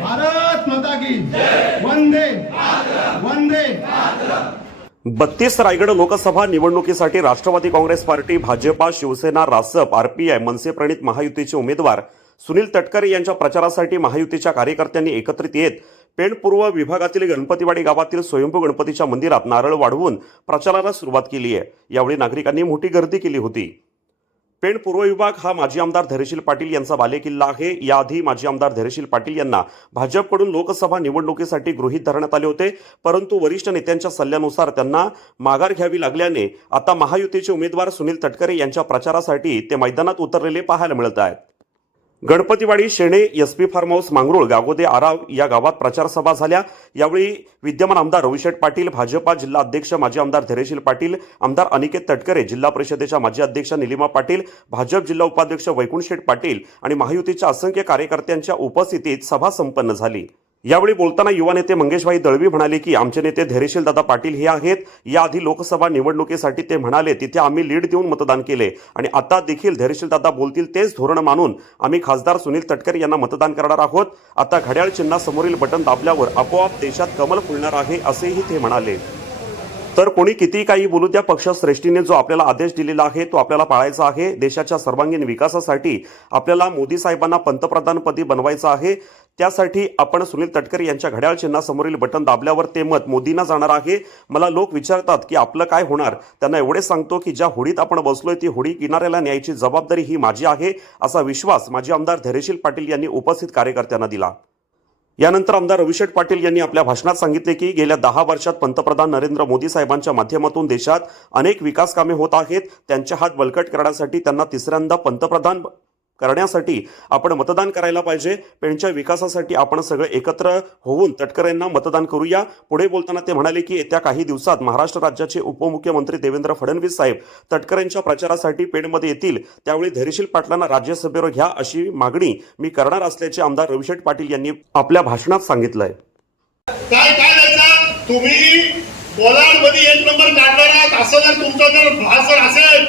भारत माता की वंदे वंदे बत्तीस रायगड लोकसभा निवडणुकीसाठी Rashtravadi Congress party Bhajpa Shiv Sena Rasap RPI मनसेप्रणित महायुतीचे उमेदवार सुनील तटकरे यांच्या प्रचारासाठी महायुतीच्या कार्यकर्त्यांनी एकत्रित येत पेणपूर्व विभागातील गणपतीवाडी गावातील स्वयंभू गणपतीच्या मंदिरात नारळ वाढवून प्रचाराला सुरुवात केली आहे. यावेळी नागरिकांनी मोठी गर्दी केली होती. पेण पूर्व विभाग हा माजी आमदार धैर्यशील पाटील यांचा बालेकिल्ला आहे. याआधी माजी आमदार धैर्यशील पाटील यांना भाजपकडून लोकसभा निवडणुकीसाठी गृहीत धरण्यात आले होते. परंतु वरिष्ठ नेत्यांच्या सल्ल्यानुसार त्यांना माघार घ्यावी लागल्याने आता महायुतीचे उमेदवार सुनील तटकरे यांच्या प्रचारासाठी ते मैदानात उतरलेले पाहायला मिळत आहेत. Ganpatiwadi Shene S P farm house Mangrul Gagode Arav या गावात प्रचार सभा झाल्या. यावेळी विद्यमान आमदार रविशेठ पाटील भाजपा जिल्हा अध्यक्ष माजी आमदार धैर्यशील पाटील आमदार अनिकेत तटकरे जिल्हा परिषदेच्या माजी अध्यक्ष निलिमा पाटील भाजप जिल्हा उपाध्यक्ष वैकुंठशेठ पाटील आणि महायुतीच्या असंख्य कार्यकर्त्यांच्या उपस्थितीत सभा संपन्न झाली. यावेळी बोलताना युवा नेते मंगेशभाई दळवी म्हणाले की आमचे नेते धैर्यशील दादा पाटील हे आहेत. याआधी लोकसभा निवडणुकीसाठी ते म्हणाले तिथे आम्ही लीड देऊन मतदान केले आणि आता देखील धैर्यशील दादा बोलतील तेच धोरण मानून आम्ही खासदार सुनील तटकरे यांना मतदान करणार आहोत. आता घड्याळ चिन्हासमोरील बटन दाबल्यावर आपोआप देशात कमल फुलणार आहे असेही ते म्हणाले. तर कोणी किती काही बोलू त्या पक्षश्रेष्ठीने जो आपल्याला आदेश दिलेला आहे तो आपल्याला पाळायचा आहे. देशाच्या सर्वांगीण विकासासाठी आपल्याला मोदी साहेबांना पंतप्रधानपदी बनवायचं आहे. त्यासाठी आपण सुनील तटकरे यांच्या घड्याळ चिन्हासमोरील बटन दाबल्यावर ते मत मोदींना जाणार आहे. मला लोक विचारतात की आपलं काय होणार? त्यांना एवढे सांगतो की ज्या होडीत आपण बसलोय ती होडी किनाऱ्याला न्यायची जबाबदारी ही माझी आहे असा विश्वास माजी आमदार धैर्यशील पाटील यांनी उपस्थित कार्यकर्त्यांना दिला. यानंतर आमदार रविशेठ पाटील यांनी आपल्या भाषणात सांगितले की गेल्या दहा वर्षात पंतप्रधान नरेंद्र मोदी साहेबांच्या माध्यमातून देशात अनेक विकास कामे होत आहेत. त्यांचे हात बळकट करण्यासाठी त्यांना तिसऱ्यांदा पंतप्रधान करण्यासाठी आपण मतदान करायला पाहिजे. पेणच्या विकासासाठी आपण सगळे एकत्र होऊन तटकरेंना मतदान करूया. पुढे बोलताना ते म्हणाले की येत्या काही दिवसात महाराष्ट्र राज्याचे उपमुख्यमंत्री देवेंद्र फडणवीस साहेब तटकरेंच्या प्रचारासाठी पेणमध्ये येतील. त्यावेळी धैर्यशील पाटलांना राज्यसभेवर घ्या अशी मागणी मी करणार असल्याचे आमदार रविशेठ पाटील यांनी आपल्या भाषणात सांगितलंय. काय काय तुम्ही एक नंबर काढणार आहात. असं जर तुमचा जर भाषण असेल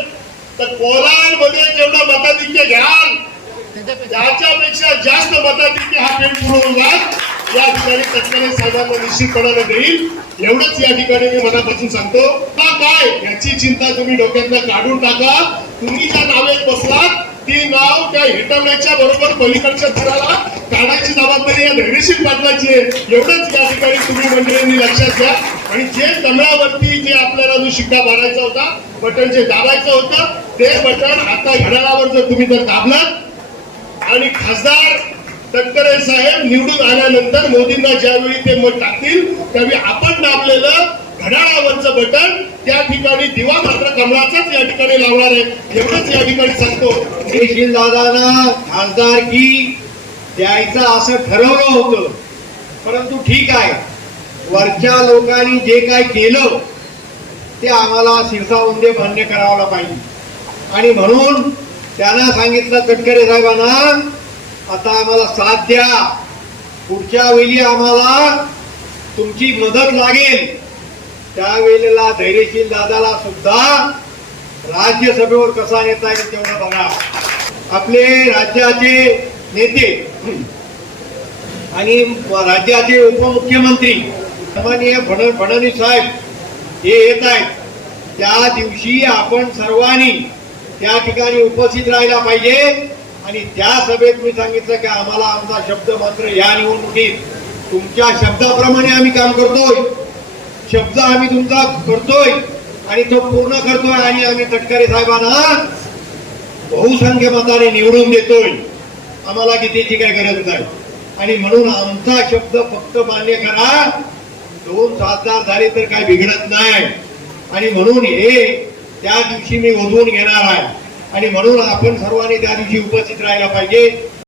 तर पोलांडमध्ये जेवढं मताधिक्य घ्याल त्याच्यापेक्षा जास्त मताधिक्य हा पेठ पुरवणार या ठिकाणी तटकरे साहेबांना निश्चितपणाने देईल. एवढंच या ठिकाणी मी मनापासून सांगतो. का काय? याची चिंता तुम्ही डोक्यातनं काढून टाका. तुम्ही ज्या नावेत बसलात ती नाव त्या हिटवण्याच्या बरोबर पलीकडच्या थराला काढायची जबाबदारी या धैर्यशील पाटलाची आहे. एवढंच या ठिकाणी तुम्ही मंडळींनी लक्षात घ्या. आणि जे कमळावरती जे आपल्याला जो शिक्का मारायचा होता बटन जे दाबायचं होतं ते बटन आता घड्याळावर जर तुम्ही जर दाबलात आणि खासदार तटकरे साहेब निवडून आल्यानंतर मोदींना ज्यावेळी ते मत टाकतील त्यावेळी आपण दाबलेलं घड्याळावरचं बटन त्या ठिकाणी दिवा मात्र कमळाचाच या ठिकाणी लावणार आहे. एवढंच या ठिकाणी सांगतो. सुशील दादानं खासदार की द्यायचं असं ठरवलं होतं. परंतु ठीक आहे. वरच्या लोकांनी जे काय केलं ते आम्हाला शिरसावंदे मान्य करावं पाहिजे. आणि म्हणून त्यांना सांगितलं तटकरे साहेबांना आता आम्हाला साथ द्या. पुढच्या वेळी आम्हाला तुमची मदत लागेल. त्यावेळेला धैर्यशील दादाला सुद्धा राज्यसभेवर कसा नेता येईल तेवढं बघा. आपले राज्याचे नेते आणि राज्याचे उपमुख्यमंत्री माननीय फडणवीस साहेब हे येत आहेत. त्या दिवशी आपण सर्वांनी त्या ठिकाणी उपस्थित राहायला पाहिजे. आणि त्या सभेत मी सांगितलं की आम्हाला आमचा शब्द मात्र या निवडणुकीत तुमच्या शब्दाप्रमाणे आम्ही काम करतोय. शब्द आम्ही तुमचा करतोय आणि तो पूर्ण करतोय आणि आम्ही तटकरे साहेबांना बहुसंख्य मताने निवडून देतोय. आम्हाला कितीची काय गरज नाही. आणि म्हणून आमचा शब्द फक्त मान्य करा. दोन सातदार झाले तर काय बिघडत नाही. आणि म्हणून हे त्या दिवशी मी ओढवून घेणार आहे. आणि म्हणून आपण सर्वांनी त्या दिवशी उपस्थित राहायला पाहिजे.